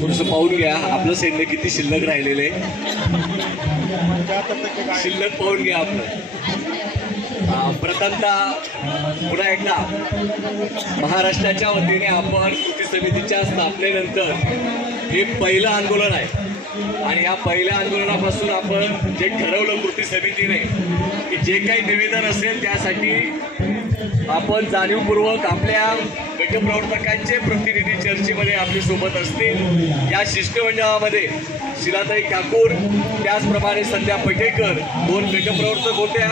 थोडंसं पाहून घ्या आपलं सैन्य किती शिल्लक राहिलेले, शिल्लक पाहून घ्या आपलं. प्रथमतः पुन्हा एकदा महाराष्ट्राच्या वतीने आपण कृती समितीच्या स्थापनेनंतर हे पहिलं आंदोलन आहे आणि या पहिल्या आंदोलनापासून आपण जे ठरवलं कृती समितीने की जे काही निवेदन असेल त्यासाठी आपण जाणीवपूर्वक आपल्या गटप्रवर्तकांचे प्रतिनिधी चर्चेमध्ये आपल्यासोबत असतील. या शिष्टमंडळामध्ये शिलाताई ठाकूर, त्याचप्रमाणे संध्या पटेकर दोन गटप्रवर्तक होत्या,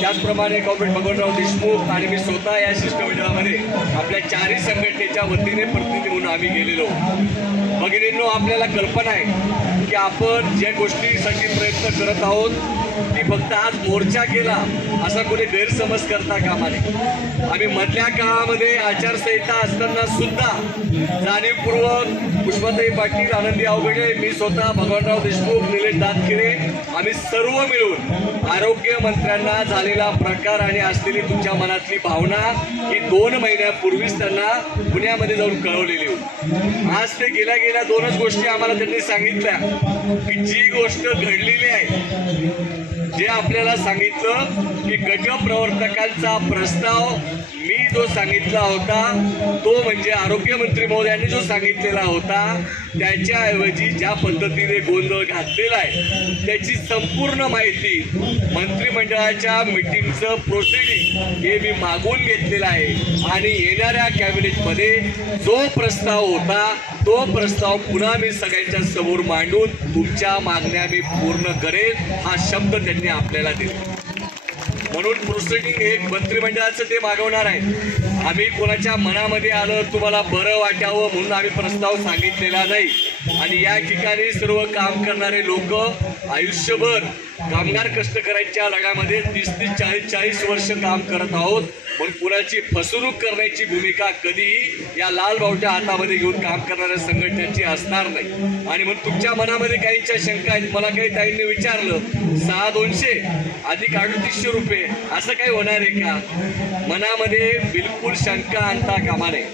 त्याचप्रमाणे कॉम्रेड भगवानराव देशमुख आणि मी स्वतः या शिष्टमंडळामध्ये आपल्या चारही संघटनेच्या वतीने प्रतिनिधी म्हणून आम्ही गेलेलो. भगिनींनो, आपल्याला कल्पना आहे की आपण ज्या गोष्टीसाठी प्रयत्न करत आहोत ती फक्त आज मोर्चा केला असा कोणी गैरसमज करता कामा नये. आम्ही मधल्या काळामध्ये आचारसंहिता असताना सुद्धा जाणीवपूर्वक पुष्पाताई पाटील, आनंदी अवघडे, मी स्वतः, भगवानराव देशमुख, निलेश दातखिरे आम्ही सर्व मिळून आरोग्य मंत्र्यांना झालेला प्रकार आणि असलेली तुमच्या मनातली भावना ही 2 महिन्यापूर्वीच त्यांना पुण्यामध्ये जाऊन कळवलेली होती. आज ते गेल्या 2च गोष्टी आम्हाला त्यांनी सांगितल्या की जी गोष्ट घडलेली आहे, जे आपल्याला सांगितलं की गटप्रवर्तकांचा प्रस्ताव मी जो सांगितला होता तो म्हणजे आरोग्यमंत्री महोदयांनी जो सांगितलेला होता त्याच्याऐवजी ज्या पद्धतीने गोंधळ घातलेला आहे त्याची संपूर्ण माहिती मंत्रिमंडळाच्या मीटिंगचं प्रोसिडिंग हे मी मागून घेतलेलं आहे आणि येणाऱ्या कॅबिनेटमध्ये जो प्रस्ताव होता तो प्रस्ताव पुन्हा मी सगळ्यांच्या समोर मांडून तुमच्या मागण्या मी पूर्ण करेन हा शब्द त्यांनी आपल्याला दिला. म्हणून प्रोसिडिंग हे मंत्रिमंडळाचं ते मागवणार आहे. आम्ही कोणाच्या मनामध्ये आलं तुम्हाला बरं वाटावं म्हणून आम्ही प्रस्ताव सांगितलेला नाही. आणि या ठिकाणी सर्व काम करणारे लोक आयुष्यभर कामगार कष्टकऱ्यांच्या लढ्यामध्ये 30-40 वर्ष काम करत आहोत म्हणून कुणाची फसवणूक करण्याची भूमिका कधीही या लाल बावट्या हातामध्ये घेऊन काम करणाऱ्या संघटनेची असणार नाही. आणि मग तुमच्या मनामध्ये काहींच्या शंका आहेत. मला काही ताईंनी विचारलं 6200 अधिक 3800 रुपये असं काही होणार आहे का? मनामध्ये बिलकुल शंका आणता कामा नये.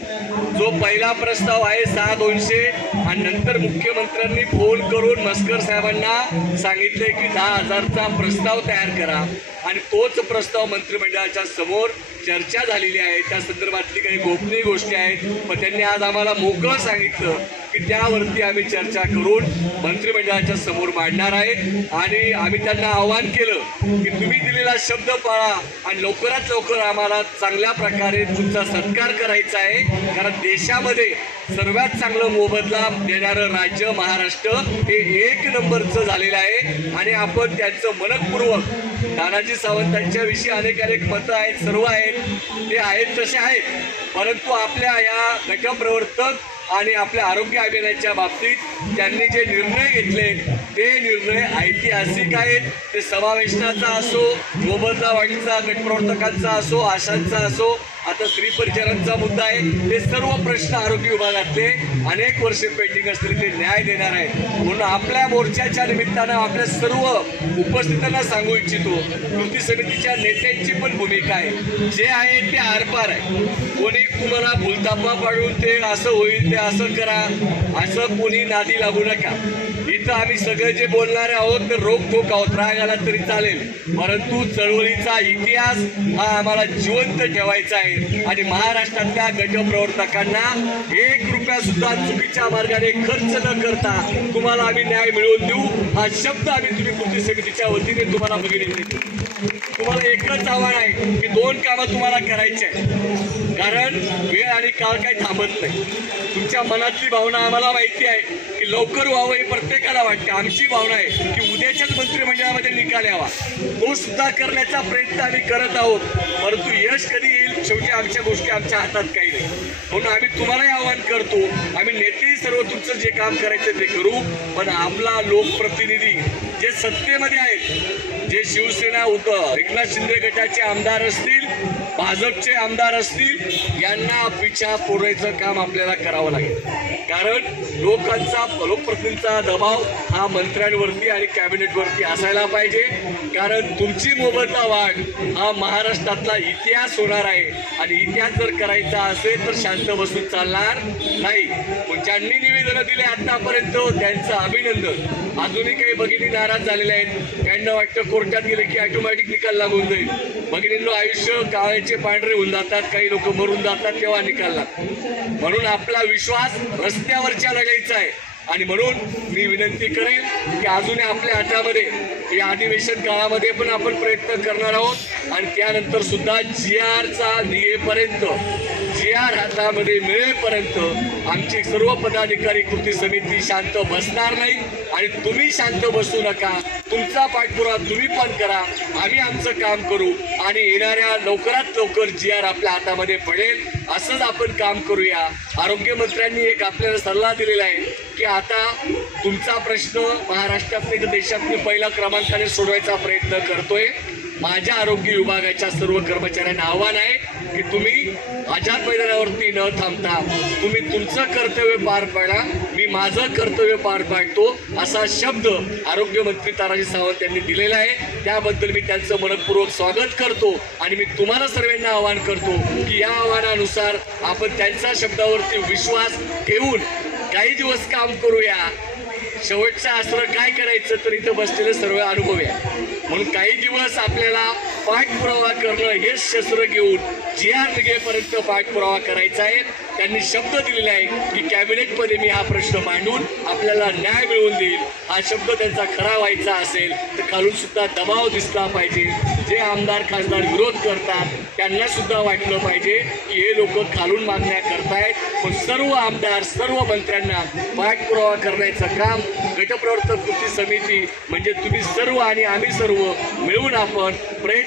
जो पहिला प्रस्ताव आहे 6200 आणि नंतर मुख्यमंत्र्यांनी फोन करून मस्कर साहेबांना सांगितले की 10,000चा प्रस्ताव तयार करा आणि तोच प्रस्ताव मंत्रिमंडळाच्या समोर चर्चा झालेली आहे. त्या संदर्भातली काही गोपनीय गोष्टी आहेत पण त्यांनी आज आम्हाला मोकळं सांगितलं की त्यावरती आम्ही चर्चा करून मंत्रिमंडळाच्या समोर मांडणार आहे. आणि आम्ही त्यांना आवाहन केलं की तुम्ही दिलेला शब्द पाळा आणि लवकरात लवकर आम्हाला चांगल्या प्रकारे तुमचा सत्कार करायचा आहे. कारण देशामध्ये सर्वात चांगलं मोबदला देणारं राज्य महाराष्ट्र हे 1 नंबरचं झालेलं आहे. आणि आपण त्यांचं मनपूर्वक तानाजी सावंतांच्या विषयी अनेक मतं आहेत, सर्व आहेत, ते आहेत तसे आहेत. परंतु आपल्या या गटप्रवर्तक आणि आपल्या आरोग्य अभियानाच्या बाबतीत त्यांनी जे निर्णय घेतले ते निर्णय ऐतिहासिक आहेत. ते समावेशनाचा असो, मोबदला वाढीचा, गटप्रवर्तकांचा असो, आशांचा असो, आता स्त्री परिचारांचा मुद्दा आहे. हे सर्व प्रश्न आरोग्य विभागातले अनेक वर्षे पेंडिंग असलेले ते न्याय देणार आहे. म्हणून आपल्या मोर्चाच्या निमित्तानं आपल्या सर्व उपस्थितांना सांगू इच्छितो कृती समितीच्या नेत्यांची पण भूमिका आहे. जे आहे ते आरपार आहे. कोणी तुम्हाला भूलतापा पाडून ते असं होईल, ते असं करा, असं कोणी नादी लागू नका. इथं आम्ही सगळे जे बोलणारे आहोत ते रोखोक आहोत, राग आला तरी चालेल, परंतु चळवळीचा इतिहास हा आम्हाला जिवंत ठेवायचा आहे. आणि महाराष्ट्रातल्या गटप्रवर्तकांना 1 रुपया सुद्धा चुकीच्या मार्गाने खर्च न करता तुम्हाला आम्ही न्याय मिळवून देऊ हा शब्द आम्ही तुम्ही कृती समितीच्या वतीने तुम्हाला बघितले. तुम्हाला एकच आव्हान आहे की 2 कामं तुम्हाला करायची आहे. कारण वेळ आणि काळ काही थांबत नाही. तुमच्या मनातली भावना आम्हाला माहिती आहे की लवकर व्हावं हे प्रत्येकाला वाटतं. आमची भावना आहे की उद्याच्याच मंत्रिमंडळामध्ये निकाल यावा, तो सुद्धा करण्याचा प्रयत्न आम्ही करत आहोत. परंतु यश कधी येईल शेवटी आमच्या गोष्टी आमच्या हातात काही नाही. म्हणून आम्ही तुम्हालाही आवाहन करतो, आम्ही नेतेही सर्व तुमचं जे काम करायचं ते करू, पण आपला लोकप्रतिनिधी जे सत्तेमध्ये आहेत, जे शिवसेना एकनाथ शिंदे गटाचे आमदार असतील, भाजपचे आमदार असतील यांना पिछा पुरवायचं काम आपल्याला करावं लागेल. कारण लोकप्रतिनिधींचा दबाव हा मंत्र्यांवरती आणि कॅबिनेटवरती असायला पाहिजे. कारण तुमची मोबदला वाढ हा महाराष्ट्रातला इतिहास होणार आहे आणि इतिहास जर करायचा असेल तर शांत बसून चालणार नाही. पण ज्यांनी निवेदनं दिले आतापर्यंत त्यांचं अभिनंदन. अजूनही काही भगिनी नाराज झालेल्या आहेत. त्यांना वाटतं कोर्टात गेले की ऑटोमॅटिक निकाल लागून जाईल. भगिनींनो, आयुष्य काळाचे पांढरे होऊन जातात, काही लोक मरून जातात तेव्हा निकाल लागतो. म्हणून आपला विश्वास रस्त्यावरच्या लगायचा आहे. आणि म्हणून मी विनंती करेन की अजूनही आपल्या हातामध्ये या अधिवेशन काळामध्ये पण आपण प्रयत्न करणार आहोत आणि त्यानंतर सुद्धा GRचा निघेपर्यंत, GR हातामध्ये मिळेपर्यंत आमची सर्व पदाधिकारी कृती समिती शांत बसणार नाही. आणि तुम्ही शांत बसू नका. तुमचा पाठपुरावा तुम्ही पण करा, आम्ही आमचं काम करू आणि येणाऱ्या लवकरात लवकर GR आपल्या हातामध्ये पडेल असंच आपण काम करूया. आरोग्यमंत्र्यांनी एक आपल्याला सल्ला दिलेला आहे की आता तुमचा प्रश्न महाराष्ट्रात नाही तर देशात पहिल्या क्रमांकाने सोडवायचा प्रयत्न करतोय. माझ्या आरोग्य विभागाच्या सर्व कर्मचाऱ्यांना आव्हान आहे की तुम्ही आझाद मैदानावरती न थांबता तुम्ही तुमचं कर्तव्य पार पाडा, मी माझं कर्तव्य पार पाडतो असा शब्द आरोग्यमंत्री तानाजी सावंत यांनी दिलेला आहे. त्याबद्दल मी त्यांचं मनपूर्वक स्वागत करतो आणि मी तुम्हाला सर्वांना आवाहन करतो की या आव्हानानुसार आपण त्यांच्या शब्दावरती विश्वास ठेवून काही दिवस काम करूया. शेवटचं आसरं काय करायचं तर इथं बसलेले सर्व अनुभव आहे. म्हणून काही दिवस आपल्याला पाठपुरावा करणं हेच शस्त्र घेऊन GR निघेपर्यंत पाठपुरावा करायचा आहे. त्यांनी शब्द दिलेला आहे की कॅबिनेटमध्ये मी हा प्रश्न मांडून आपल्याला न्याय मिळवून देईल. हा शब्द त्यांचा खरा व्हायचा असेल तर खालून सुद्धा दबाव दिसला पाहिजे. जे आमदार खासदार विरोध करतात त्यांना सुद्धा वाटलं पाहिजे की हे लोक खालून मागण्या करतायत. पण सर्व आमदार सर्व मंत्र्यांना पाठपुरावा करण्याचं काम गटप्रवर्तक कृती समिती म्हणजे तुम्ही सर्व आणि आम्ही सर्व मिळून आपण प्रयत्न